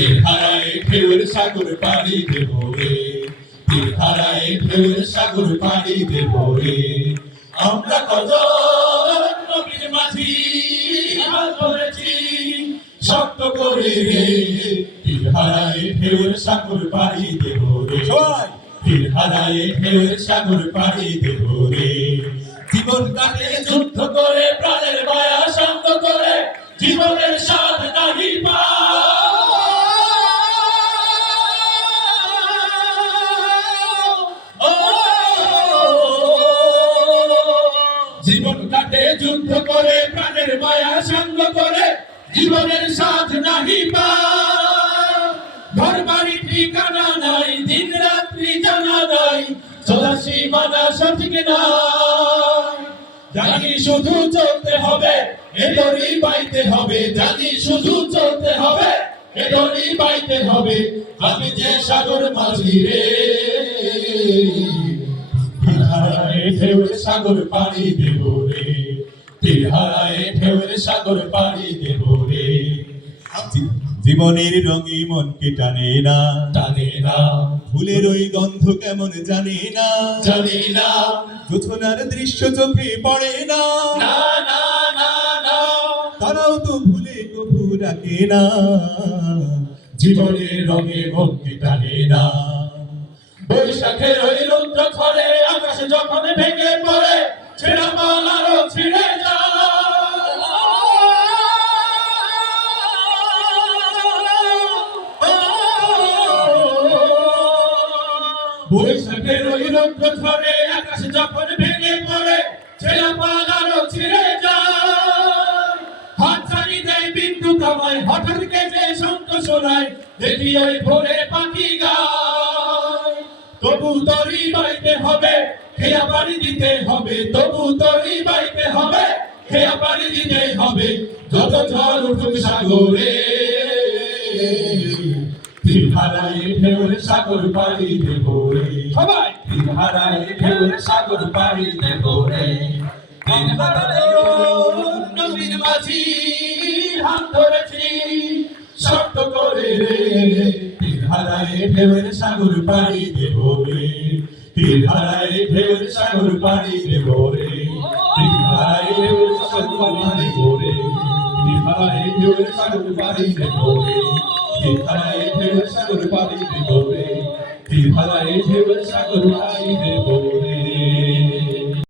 তীর হারায় ঢেউয়ের সাগর পাড়ি দেব রে, তীর হারায় ঢেউয়ের সাগর পাড়ি দেব রে। আমরা কত নবীর মাঝি হাল ধরেছি শক্ত করে রে, তীর হারায় ঢেউয়ের সাগর পাড়ি দেব রে, সবাই তীর হারায় ঢেউয়ের সাগর পাড়ি দেব রে। জীবন কাটে যুদ্ধ করে প্রাণের মায়া শান্ত করে, জীবনের স্বাদ নাহি পা। জীবন কাটে যুদ্ধ করে প্রাণের মায়া শান্ত করে, জীবনের স্বাদ নাহি পা। ঘর বাড়ি ঠিকানা নাই, দিন রাত্রি জানা নাই, চলা সীমানা সঠিক নাই। জানি শুধু চলতে হবে, এ দড়ি বাইতে হবে, জানি শুধু চলতে হবে, এ দড়ি বাইতে হবে। আমি যে সাগর মাঝি রে, তীর হারায় ঢেউয়ের সাগর পাড়ি দেব রে, তীর হারায় ঢেউয়ের সাগর পাড়ি দেব রে। জীবনের রঙে মনকে টানে না, টানে না, ফুলের ওই গন্ধ কেমন জানে না, জানি না, জোছনার দৃশ্য চোখে পড়ে না, না না না না। তারাও তো ভুলে কভু রাখে না, জীবনের রঙে মনকে টানে না। বৈশাখের ওই রৌদ্র ঝড়ে আকাশ যখন ভেঙে পড়ে, ছেঁড়া পাল আরো ছিঁড়ে যায়। বৈশাখের ওই রৌদ্র ঝড়ে আকাশ যখন ভেঙে পড়ে, ছেঁড়া পাল আরো ছিঁড়ে যায়। হাত ছাড়ি দেয় বিদ্যুৎ আমায়, হঠাৎ কেটে শঙ্খ শোনায়, দেখি ওই ভোরে পাখি গায়। তবু তরি বাইতে হবে, খেয়া পাড়ি দিতে হবে, তবু তরি বাইতে হবে, খেয়া পাড়ি দিতে হবে। যত ঝড় উঠুক সাগরে, তীর হারায় ঢেউয়ের সাগর পাড়ি দেব রে, সবাই তীর হারায় ঢেউয়ের সাগর পাড়ি দেব রে। তীর হারায় নবীর মাঝি হাত ধরেছি শক্ত করে রে, তীর হারায় ঢেউয়ের সাগর পাড়ি দেব রে, তীর হারায় ঢেউয়ের সাগর পাড়ি দেব রে, তীর হারায় ঢেউয়ের সাগর পাড়ি দেব রে, তীর হারায় ঢেউয়ের সাগর পাড়ি দেব রে, তীর হারায় ঢেউয়ের সাগর পাড়ি দেব রে, তীর হারায় ঢেউয়ের সাগর পাড়ি দেব রে।